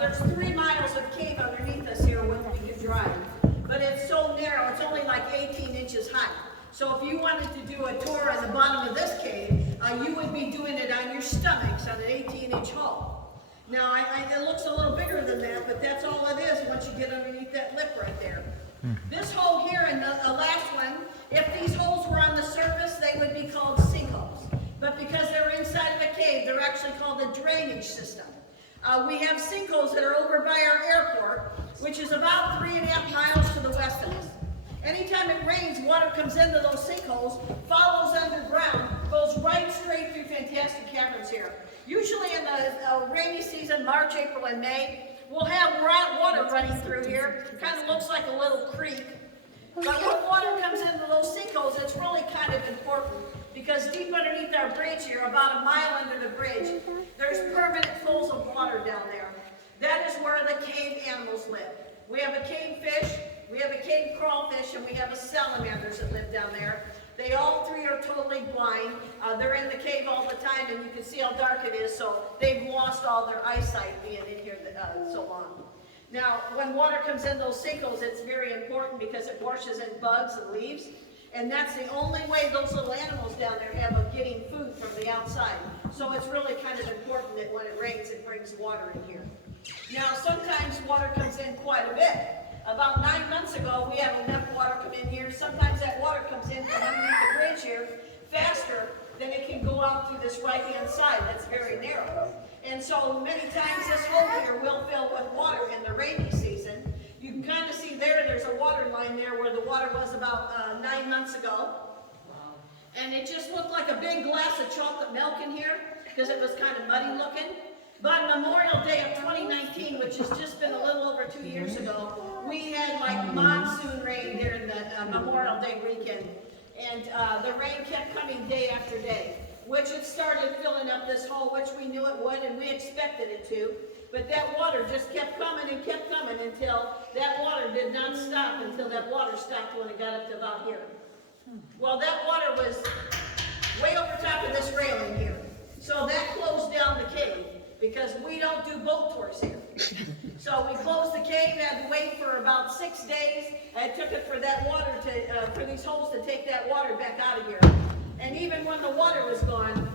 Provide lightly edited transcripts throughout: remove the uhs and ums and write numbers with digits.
There's 3 miles of cave underneath us here when we can drive. But it's so narrow, it's only like 18 inches high. So if you wanted to do a tour on the bottom of this cave, you would be doing it on your stomachs on an 18-inch hole. Now, it looks a little bigger than that, but that's all it is once you get underneath that lip right there. This hole here and the last one, if these holes were on the surface, they would be called sinkholes. But because they're inside of a cave, they're actually called a drainage system. We have sinkholes that are over by our airport, which is about 3.5 miles to the west of us. Anytime it rains, water comes into those sinkholes, follows underground, goes right straight through Fantastic Caverns here. Usually in the rainy season, March, April, and May, we'll have water running through here. It kind of looks like a little creek. But when water comes into those sinkholes, it's really kind of important because deep underneath our bridge here, about a mile under the bridge, there's permanent pools of water down there. That is where the cave animals live. We have a cave fish, we have a cave crawfish, and we have a salamanders that live down there. They all 3 are totally blind. They're in the cave all the time, and you can see how dark it is, so they've lost all their eyesight being in here so long. Now, when water comes in those sinkholes, it's very important because it washes in bugs and leaves, and that's the only way those little animals down there have of getting food from the outside. So it's really kind of important that when it rains, it brings water in here. Now, sometimes water comes in quite a bit. About 9 months ago, we had enough water come in here. Sometimes that water comes in from underneath the bridge here faster than it can go out through this right-hand side that's very narrow. And so many times this hole here will fill with water in the rainy season. You can kind of see there's a water line there where the water was about 9 months ago. And it just looked like a big glass of chocolate milk in here because it was kind of muddy looking. But Memorial Day of 2019, which has just been a little over 2 years ago, we had like monsoon rain during the Memorial Day weekend. And the rain kept coming day after day, which it started filling up this hole, which we knew it would and we expected it to. But that water just kept coming and kept coming until that water did not stop, until that water stopped when it got up to about here. Well, that water was way over top of this railing here. So that closed down the cave because we don't do boat tours here. So we closed the cave, had to wait for about 6 days. It took it for that water for these holes to take that water back out of here. And even when the water was gone,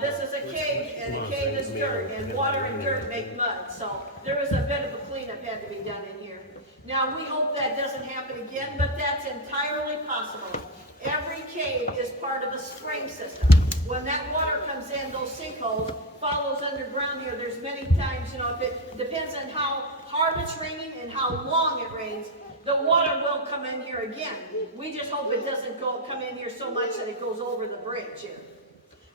this is a cave, and a cave is dirt, and water and dirt make mud. So there was a bit of a cleanup had to be done in here. Now we hope that doesn't happen again, but that's entirely possible. Every cave is part of a spring system. When that water comes in, those sinkholes follows underground here. There's many times, if it depends on how hard it's raining and how long it rains, the water will come in here again. We just hope it doesn't come in here so much that it goes over the bridge here.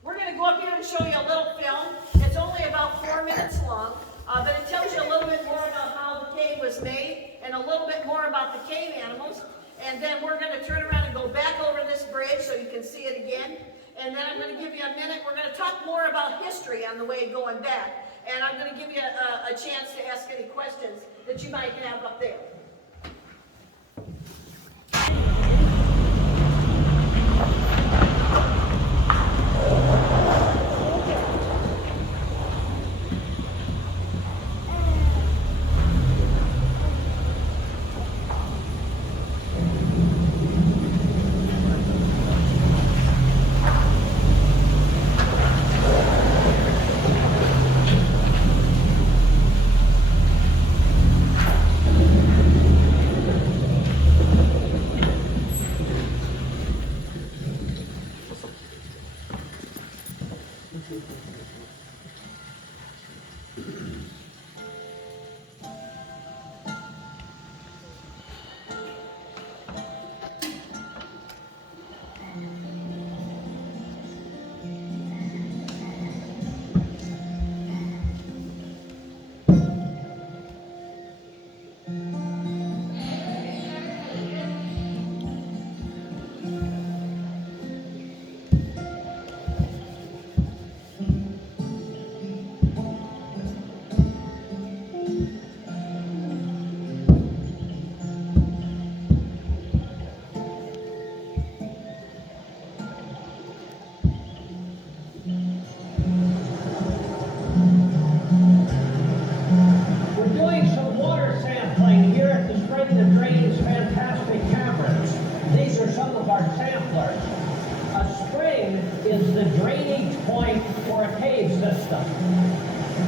We're going to go up here and show you a little film. It's only about 4 minutes long, but it tells you a little bit more about how the cave was made and a little bit more about the cave animals. And then we're going to turn around and go back over this bridge so you can see it again. And then I'm going to give you a minute. We're going to talk more about history on the way going back. And I'm going to give you a chance to ask any questions that you might have up there.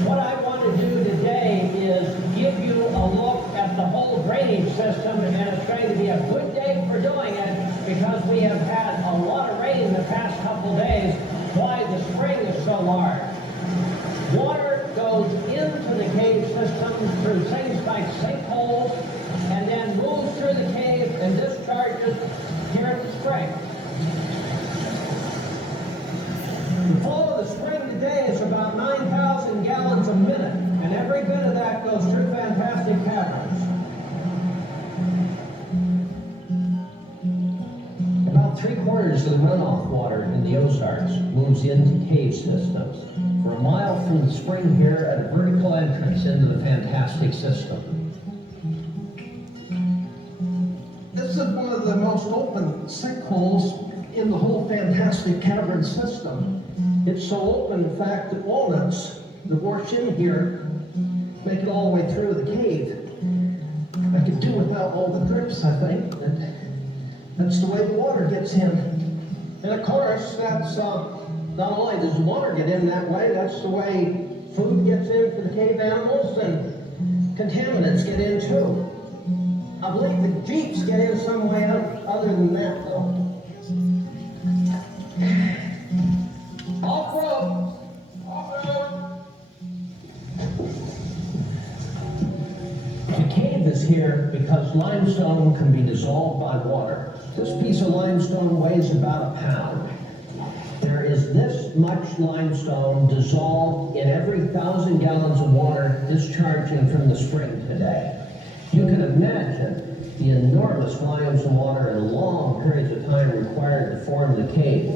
What I want to do today is give you a look at the whole drainage system, and it's going to be a good day for doing it because we have had a lot of rain the past couple days. Why the spring is so large. Water goes into the cave system through things like sinkholes and then moves through the cave and discharges here at the spring. The flow of the spring today is about 9,000 gallons a minute, and every bit of that goes through Fantastic Caverns. About 3/4 of the runoff water in the Ozarks moves into cave systems. We're a mile from the spring here at a vertical entrance into the Fantastic system. This is one of the most open sinkholes in the whole Fantastic Cavern system. It's so open, in fact, that walnuts that wash in here make it all the way through the cave. I could do without all the drips, I think. That's the way the water gets in. And of course, that's not only does the water get in that way, that's the way food gets in for the cave animals and contaminants get in too. I believe the jeeps get in some way other than that, though. Off-road! Off-road! The cave is here because limestone can be dissolved by water. This piece of limestone weighs about 1 pound. There is this much limestone dissolved in every 1,000 gallons of water discharging from the spring today. You can imagine the enormous volumes of water and long periods of time required to form the cave.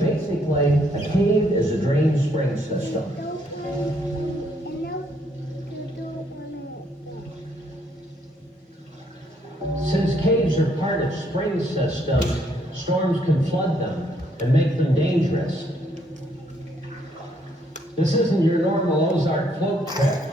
Basically, a cave is a drained spring system. Since caves are part of spring systems, storms can flood them and make them dangerous. This isn't your normal Ozark float trip.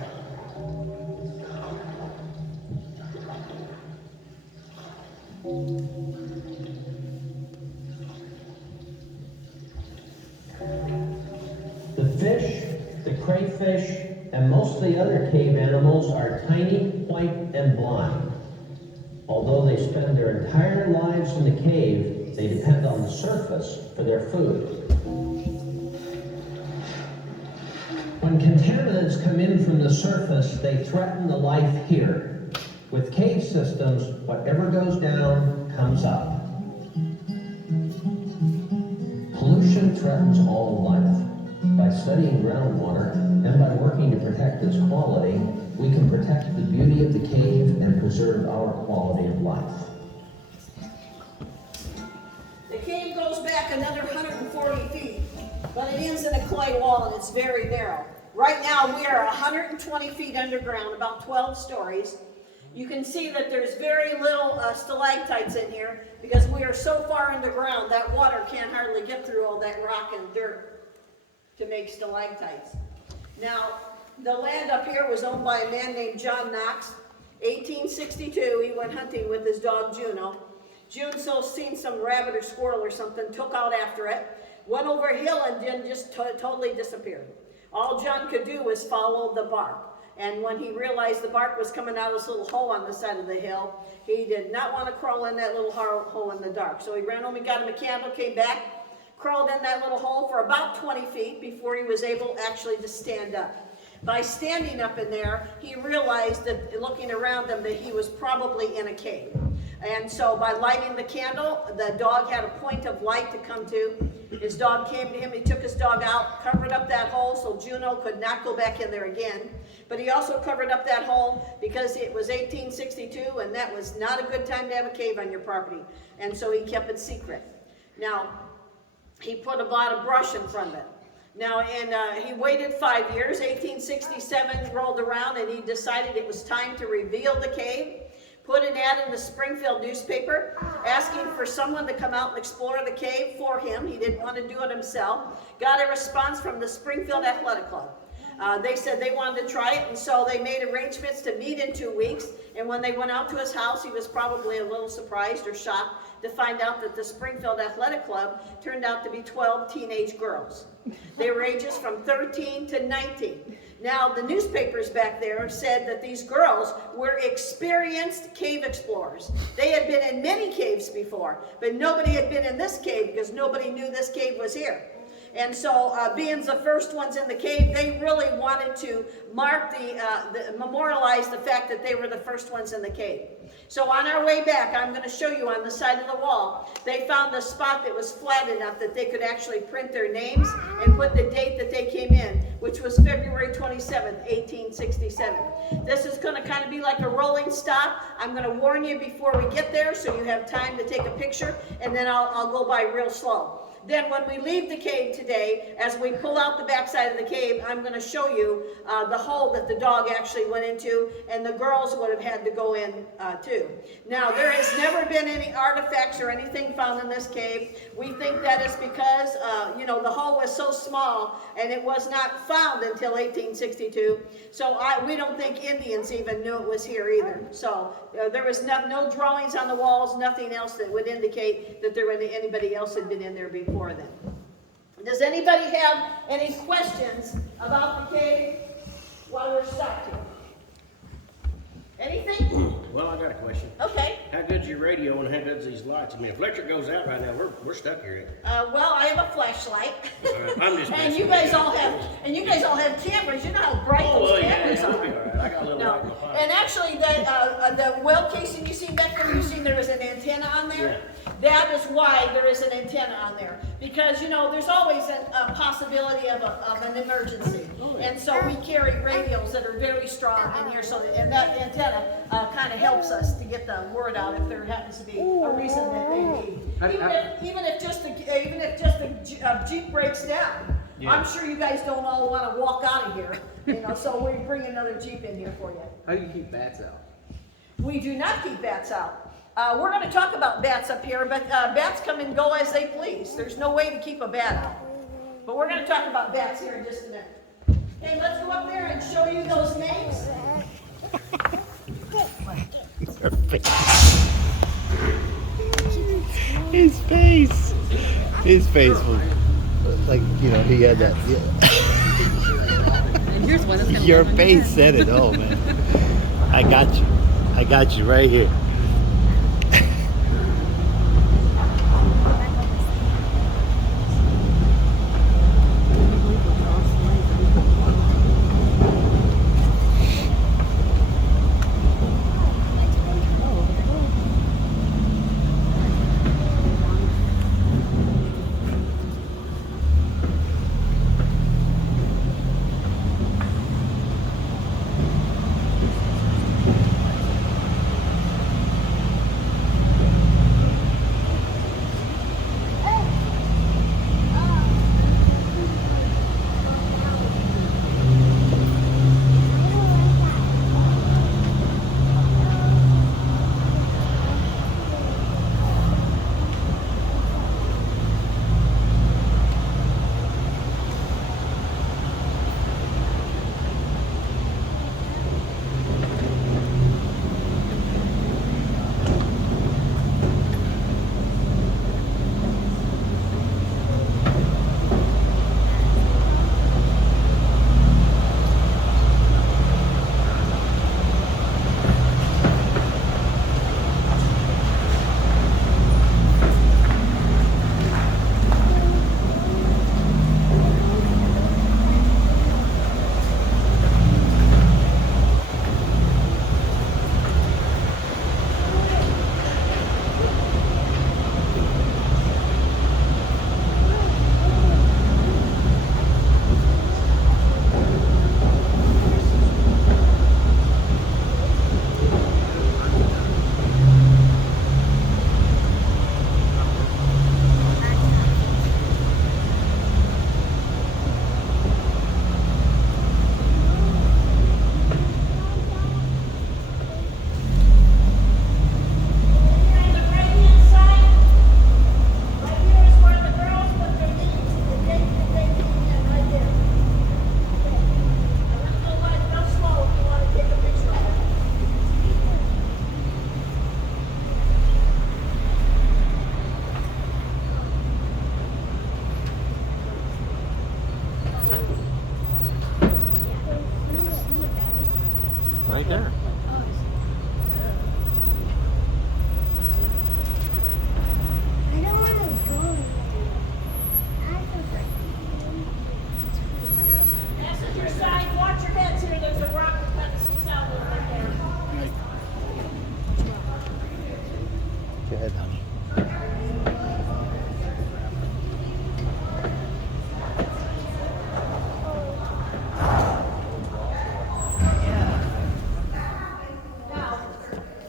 The fish, the crayfish, and most of the other cave animals are tiny, white, and blind. Although they spend their entire lives in the cave, they depend on the surface for their food. When contaminants come in from the surface, they threaten the life here. With cave systems, whatever goes down comes up. Pollution threatens all life. By studying groundwater and by working to protect its quality, we can protect the beauty of the cave and preserve our quality of life. The cave goes back another 140 feet, but it ends in a clay wall and it's very narrow. Right now we are 120 feet underground, about 12 stories. You can see that there's very little stalactites in here because we are so far underground that water can't hardly get through all that rock and dirt to make stalactites. Now, the land up here was owned by a man named John Knox. 1862, he went hunting with his dog Juno. Juno seen some rabbit or squirrel or something, took out after it, went over a hill and then just totally disappeared. All John could do was follow the bark. And when he realized the bark was coming out of this little hole on the side of the hill, he did not want to crawl in that little hole in the dark. So he ran home and got him a candle, came back, crawled in that little hole for about 20 feet before he was able actually to stand up. By standing up in there, he realized that, looking around him, that he was probably in a cave. And so by lighting the candle, the dog had a point of light to come to. His dog came to him, he took his dog out, covered up that hole so Juno could not go back in there again. But he also covered up that hole because it was 1862 and that was not a good time to have a cave on your property. And so he kept it secret. Now, he put a lot of brush in front of it. Now, he waited 5 years. 1867 rolled around and he decided it was time to reveal the cave. Put an ad in the Springfield newspaper asking for someone to come out and explore the cave for him. He didn't want to do it himself. Got a response from the Springfield Athletic Club. They said they wanted to try it, and so they made arrangements to meet in 2 weeks. And when they went out to his house, he was probably a little surprised or shocked to find out that the Springfield Athletic Club turned out to be 12 teenage girls. They were ages from 13 to 19. Now, the newspapers back there said that these girls were experienced cave explorers. They had been in many caves before, but nobody had been in this cave because nobody knew this cave was here. And so, being the first ones in the cave, they really wanted to mark memorialize the fact that they were the first ones in the cave. So on our way back, I'm going to show you on the side of the wall, they found a spot that was flat enough that they could actually print their names and put the date that they came in, which was February 27th, 1867. This is going to kind of be like a rolling stop. I'm going to warn you before we get there so you have time to take a picture, and then I'll go by real slow. Then when we leave the cave today, as we pull out the backside of the cave, I'm going to show you the hole that the dog actually went into, and the girls would have had to go in too. Now, there has never been any artifacts or anything found in this cave. We think that is because, the hole was so small, and it was not found until 1862. So we don't think Indians even knew it was here either. So there was no drawings on the walls, nothing else that would indicate that anybody else had been in there before then. Does anybody have any questions about the cave while we're stuck here? Anything? Well, I got a question. Okay. How good's your radio and how good's these lights? I mean, if electric goes out right now, we're stuck here. Well, I have a flashlight. I'm just and messing you with guys all have cameras. You know how bright those cameras I'll are. be all right. I got a little light in my pocket. And actually, the well casing you seen back there, you seen there was an antenna on there. Yeah. That is why there is an antenna on there, because there's always a possibility of an emergency, and so we carry radios that are very strong in here, and that antenna kind of helps us to get the word out if there happens to be a reason that they need. Even if just a Jeep breaks down, Yeah. I'm sure you guys don't all want to walk out of here, so we bring another Jeep in here for you. How do you keep bats out? We do not keep bats out. We're going to talk about bats up here, but bats come and go as they please. There's no way to keep a bat out. But we're going to talk about bats here in just a minute. Okay, let's go up there and show you those names. His face. His face was like, he had that. And here's one that's gonna Your live on face head. said it. Oh, man. I got you. I got you right here.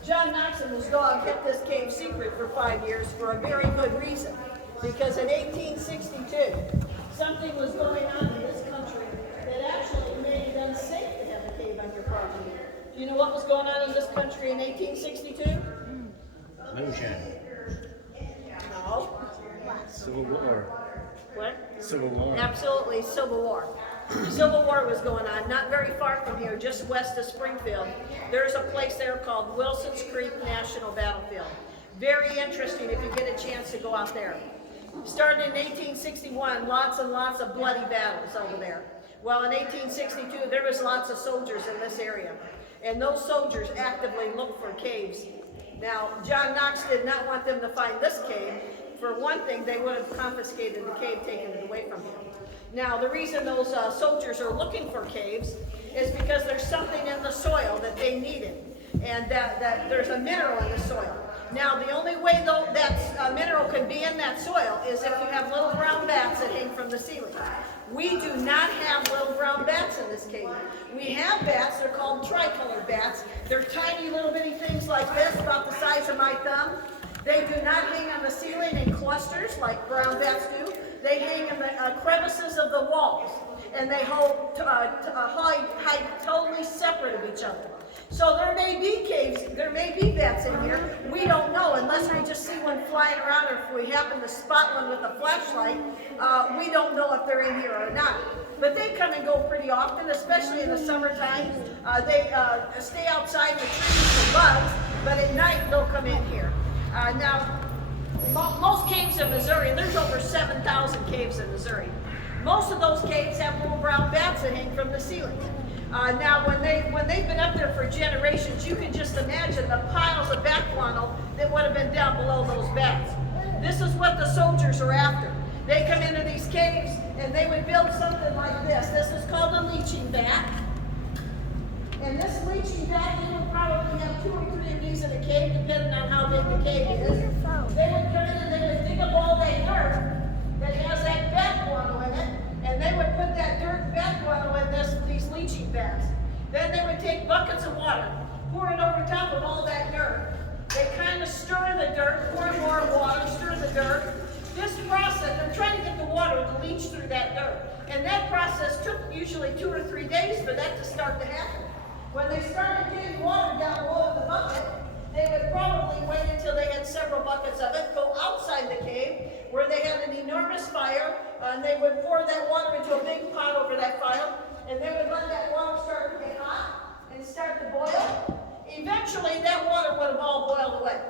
John Knox and his dog kept this cave secret for 5 years for a very good reason. Because in 1862, something was going on in this country that actually made it unsafe to have a cave on your property. Do you know what was going on in this country in 1862? Moonshine. No. Civil War. What? Civil War. Absolutely, Civil War. Civil War was going on, not very far from here, just west of Springfield. There's a place there called Wilson's Creek National Battlefield. Very interesting if you get a chance to go out there. Started in 1861, lots and lots of bloody battles over there. Well, in 1862, there was lots of soldiers in this area. And those soldiers actively looked for caves. Now, John Knox did not want them to find this cave. For one thing, they would have confiscated the cave, taken it away from him. Now, the reason those soldiers are looking for caves is because there's something in the soil that they needed, and that there's a mineral in the soil. Now, the only way though that mineral can be in that soil is if you have little brown bats that hang from the ceiling. We do not have little brown bats in this cave. We have bats, they're called tricolored bats. They're tiny little bitty things like this, about the size of my thumb. They do not hang on the ceiling in clusters like brown bats do. They hang in the crevices of the walls, and they hide totally separate of each other. So there may be caves, there may be bats in here. We don't know unless we just see one flying around, or if we happen to spot one with a flashlight. We don't know if they're in here or not. But they come and go pretty often, especially in the summertime. They stay outside in the trees for bugs, but at night they'll come in here. Now, most caves in Missouri, there's over 7,000 caves in Missouri. Most of those caves have little brown bats that hang from the ceiling. Now, when they've been up there for generations, you can just imagine the piles of bat guano that would have been down below those bats. This is what the soldiers are after. They come into these caves and they would build something like this. This is called a leaching vat. And this leaching vat, they would probably have 2 or 3 of these in a cave, depending on how big the cave is. They would come in and they would dig up all that dirt that has that bat guano in it, and they would put that dirt bat guano in these leaching vats. Then they would take buckets of water, pour it over top of all that dirt. They kind of stir the dirt, pour more water, stir the dirt. This process, they're trying to get the water to leach through that dirt. And that process took usually 2 or 3 days for that to start to happen. When they started getting water down below in the bucket, they would probably wait until they had several buckets of it, go outside the cave where they had an enormous fire, and they would pour that water into a big pot over that fire, and they would let that water start to get hot and start to boil. Eventually, that water would have all boiled away.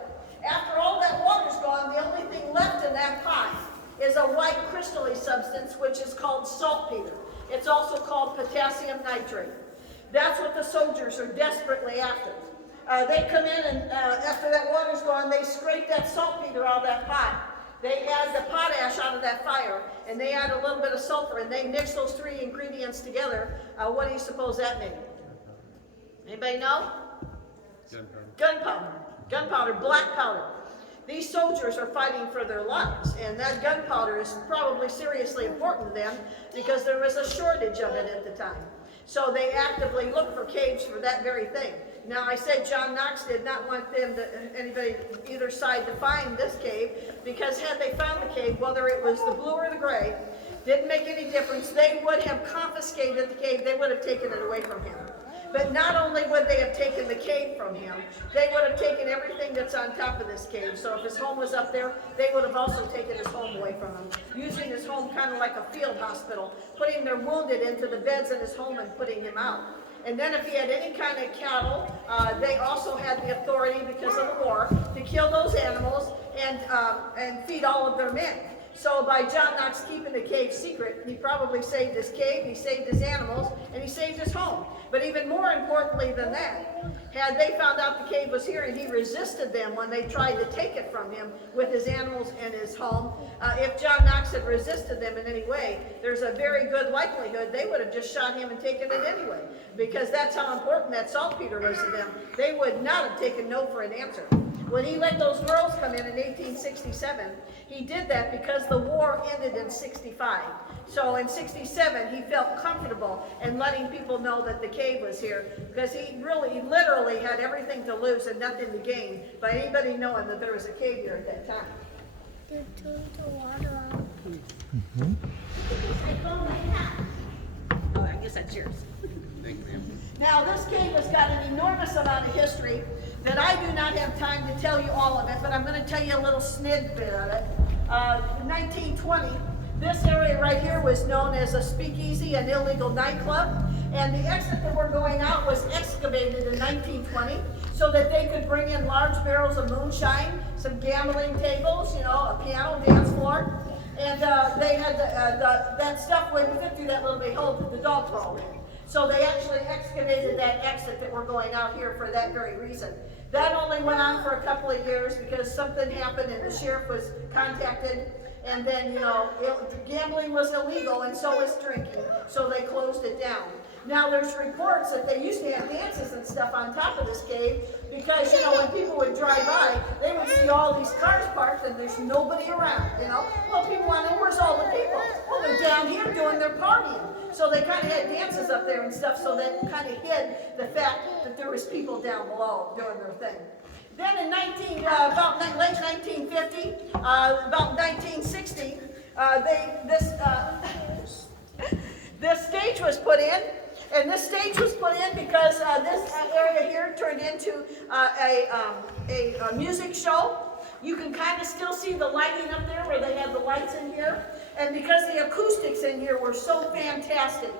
After all that water's gone, the only thing left in that pot is a white crystalline substance, which is called saltpeter. It's also called potassium nitrate. That's what the soldiers are desperately after. They come in and after that water's gone, they scrape that saltpeter out of that pot. They add the potash out of that fire, and they add a little bit of sulfur, and they mix those 3 ingredients together. What do you suppose that made? Anybody know? Gunpowder. Gunpowder, black powder. These soldiers are fighting for their lives, and that gunpowder is probably seriously important to them because there was a shortage of it at the time. So they actively look for caves for that very thing. Now, I said John Knox did not want anybody either side to find this cave, because had they found the cave, whether it was the blue or the gray, didn't make any difference. They would have confiscated the cave. They would have taken it away from him. But not only would they have taken the cave from him, they would have taken everything that's on top of this cave. So if his home was up there, they would have also taken his home away from him, using his home kind of like a field hospital, putting their wounded into the beds in his home and putting him out. And then if he had any kind of cattle, they also had the authority, because of the war, to kill those animals and feed all of their men. So by John Knox keeping the cave secret, he probably saved his cave, he saved his animals, and he saved his home. But even more importantly than that, had they found out the cave was here and he resisted them when they tried to take it from him with his animals and his home, if John Knox had resisted them in any way, there's a very good likelihood they would have just shot him and taken it anyway, because that's how important that saltpeter was to them. They would not have taken no for an answer. When he let those girls come in 1867, he did that because the war ended in 65. So in 67, he felt comfortable in letting people know that the cave was here, because he literally had everything to lose and nothing to gain by anybody knowing that there was a cave here at that time. Oh, I guess that's yours. Now, this cave has got an enormous amount of history that I do not have time to tell you all of it, but I'm going to tell you a little snippet of it. In 1920, this area right here was known as a speakeasy, an illegal nightclub, and the exit that we're going out was excavated in 1920 so that they could bring in large barrels of moonshine, some gambling tables, you know, a piano, dance floor, and they had that stuff wouldn't fit through that little big hole that the dog crawled in. So they actually excavated that exit that we're going out here for that very reason. That only went on for a couple of years because something happened and the sheriff was contacted, and then, you know, gambling was illegal and so was drinking, so they closed it down. Now there's reports that they used to have dances and stuff on top of this cave because, you know, when people would drive by, they would see all these cars parked and there's nobody around, you know. Well, people want to know, where's all the people? Well, they're down here doing their partying. So they kind of had dances up there and stuff, so that kind of hid the fact that there was people down below doing their thing. Then in about late 1950, about 1960, this stage was put in. And this stage was put in because this area here turned into a music show. You can kind of still see the lighting up there where they had the lights in here. And because the acoustics in here were so fantastic,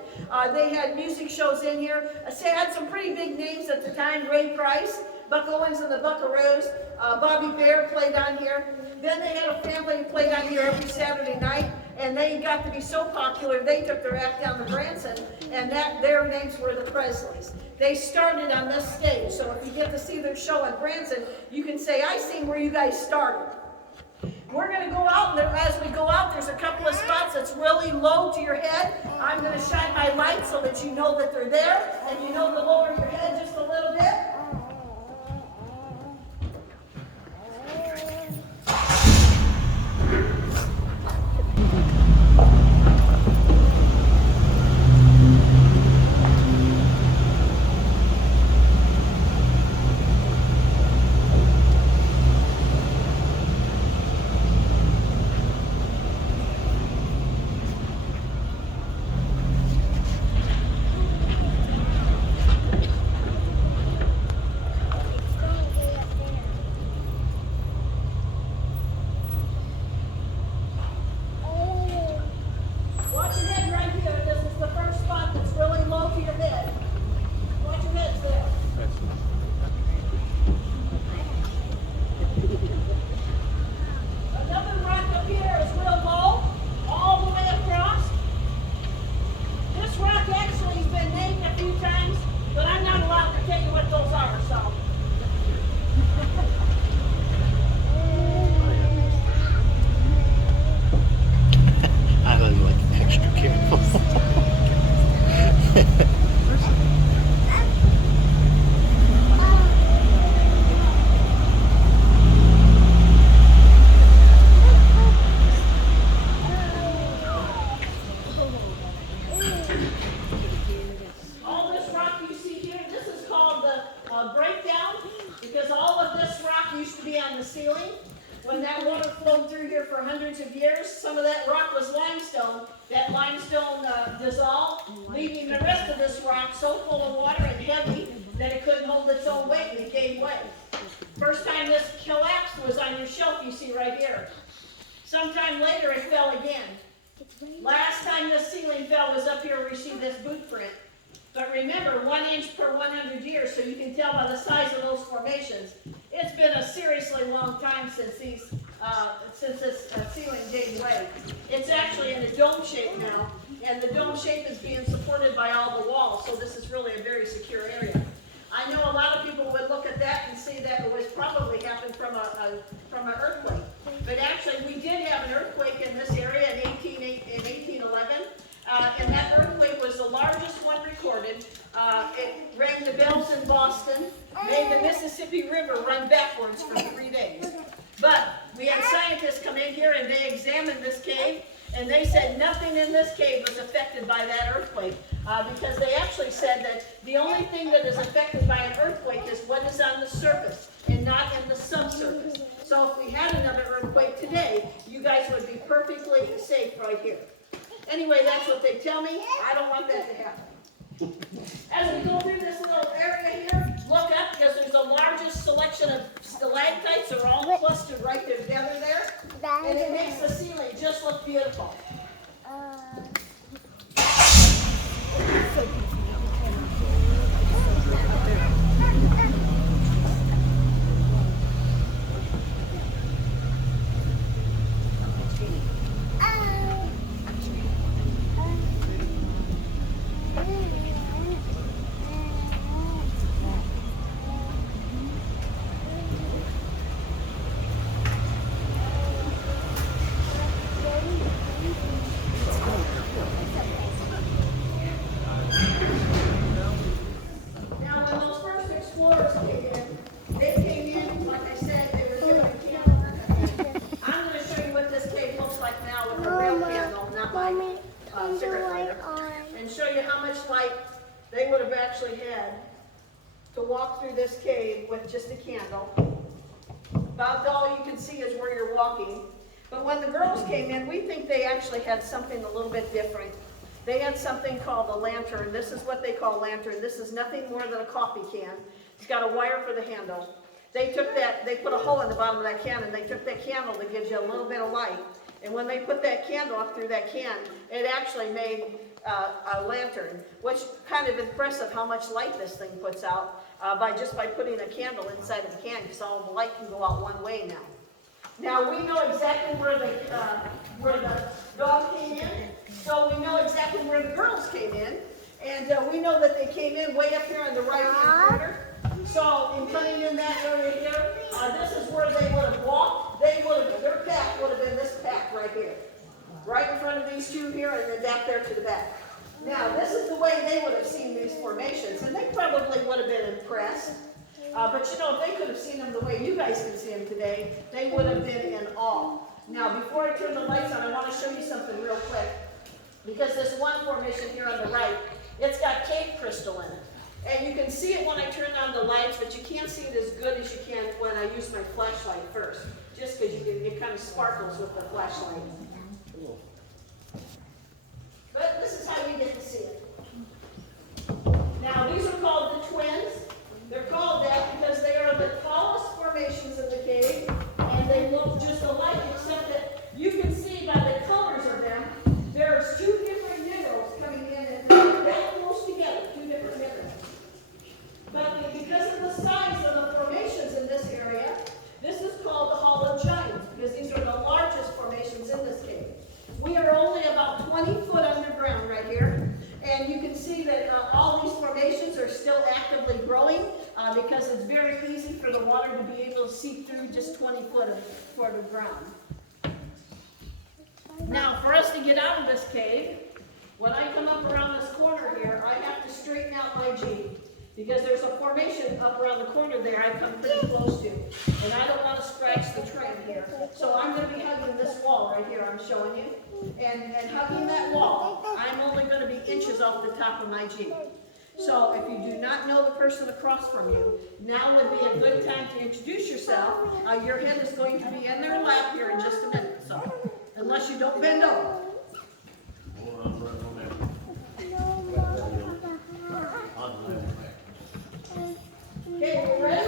they had music shows in here. They had some pretty big names at the time: Ray Price, Buck Owens and the Buckaroos, Bobby Bear played on here. Then they had a family who played on here every Saturday night, and they got to be so popular, they took their act down to Branson, and their names were the Presleys. They started on this stage, so if you get to see their show in Branson, you can say, I seen where you guys started. We're going to go out, and as we go out, there's a couple of spots that's really low to your head. I'm going to shine my light so that you know that they're there, and you know to lower your head just a little bit. When that water flowed through here for hundreds of years, some of that rock was limestone. That limestone dissolved, leaving the rest of this rock so full of water and heavy that it couldn't hold its own weight and it gave way. First time this collapsed was on your shelf you see right here. Sometime later it fell again. Last time this ceiling fell was up here where you see this boot print. But remember, 1 inch per 100 years, so you can tell by the size of those formations. It's been a seriously long time since this ceiling gave way. It's actually in a dome shape now, and the dome shape is being supported by all the walls, so this is really a very secure area. I know a lot of people would look at that and see that it was probably happened from an earthquake. But actually, we did have an earthquake in this area in 1811. And that earthquake was the largest one recorded. It rang the bells in Boston, made the Mississippi Mississippi River run backwards for 3 days. But we had scientists come in here and they examined this cave, and they said nothing in this cave was affected by that earthquake, because they actually said that the only thing that is affected by an earthquake is what is on the surface and not in the subsurface. So if we had another earthquake today, you guys would be perfectly safe right here. Anyway, that's what they tell me. I don't want that to happen. As we go through this little area here, look up, because there's the largest selection of stalactites are all clustered right there together there. And it makes the ceiling just look beautiful. Now, when those first explorers came in, they came in, like I said, they were given a candle. I'm going to show you what this cave looks like now with a real candle, not my cigarette lighter, and show you how much light they would have actually had to walk through this cave with just a candle. About all you can see is where you're walking. But when the girls came in, we think they actually had something a little bit different. They had something called a lantern. This is what they call a lantern. This is nothing more than a coffee can. It's got a wire for the handle. They took that, they put a hole in the bottom of that can, and they took that candle that gives you a little bit of light. And when they put that candle up through that can, it actually made a lantern, which kind of impressive how much light this thing puts out by putting a candle inside of a can, because all the light can go out one way now. Now we know exactly where the dog came in, so we know exactly where the girls came in, and we know that they came in way up here in the right-hand corner. So in coming in that area here, this is where they would have walked. Their path would have been this path right here, right in front of these two here, and then back there to the back. Now this is the way they would have seen these formations, and they probably would have been impressed. But you know, if they could have seen them the way you guys can see them today, they would have been in awe. Now, before I turn the lights on, I want to show you something real quick. Because this one formation here on the right, it's got cave crystal in it. And you can see it when I turn on the lights, but you can't see it as good as you can when I use my flashlight first. Just because it kind of sparkles with the flashlight. But this is how you get to see it. Now, these are called the twins. They're called that because they are the tallest formations of the cave, and they look just alike, except that you can see by the colors of them, there's two different minerals coming in and they're that close together, two different minerals. But because of the size of the formations in this area, this is called the Hall of Giants, because these are the largest formations in this cave. We are only about 20 foot underground right here. And you can see that all these formations are still actively growing because it's very easy for the water to be able to seep through just 20 foot of ground. Now, for us to get out of this cave, when I come up around this corner here, I have to straighten out my Jeep because there's a formation up around the corner there I come pretty close to. And I don't want to scratch the trim here. So I'm going to be hugging this wall right here I'm showing you. And hugging that wall, I'm only going to be inches off the top of my Jeep. So if you do not know the person across from you, now would be a good time to introduce yourself. Your head is going to be in their lap here in just a minute, so unless you don't bend over. Okay, we ready?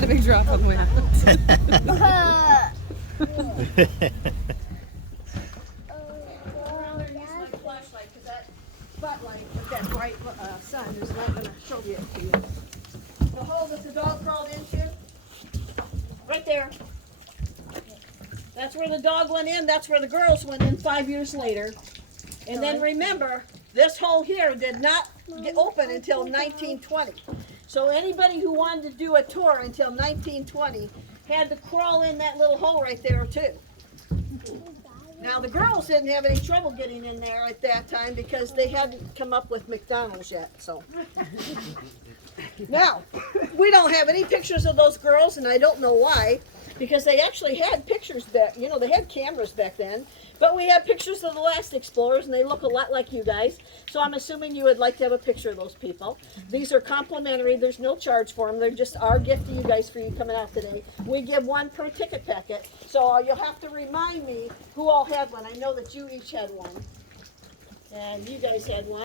got a big drop on the way out. Flashlight, because that spotlight with that bright sun is not going to show you it to you. The hole that the dog crawled into, right there. That's where the dog went in. That's where the girls went in 5 years later. And then remember, this hole here did not get open until 1920. So anybody who wanted to do a tour until 1920 had to crawl in that little hole right there too. Now the girls didn't have any trouble getting in there at that time because they hadn't come up with McDonald's yet. So now we don't have any pictures of those girls, and I don't know why, because they actually had pictures back. You know, they had cameras back then. But we have pictures of the last explorers, and they look a lot like you guys. So I'm assuming you would like to have a picture of those people. These are complimentary. There's no charge for them. They're just our gift to you guys for you coming out today. We give one per ticket packet. So you'll have to remind me who all had one. I know that you each had one. And you guys had one.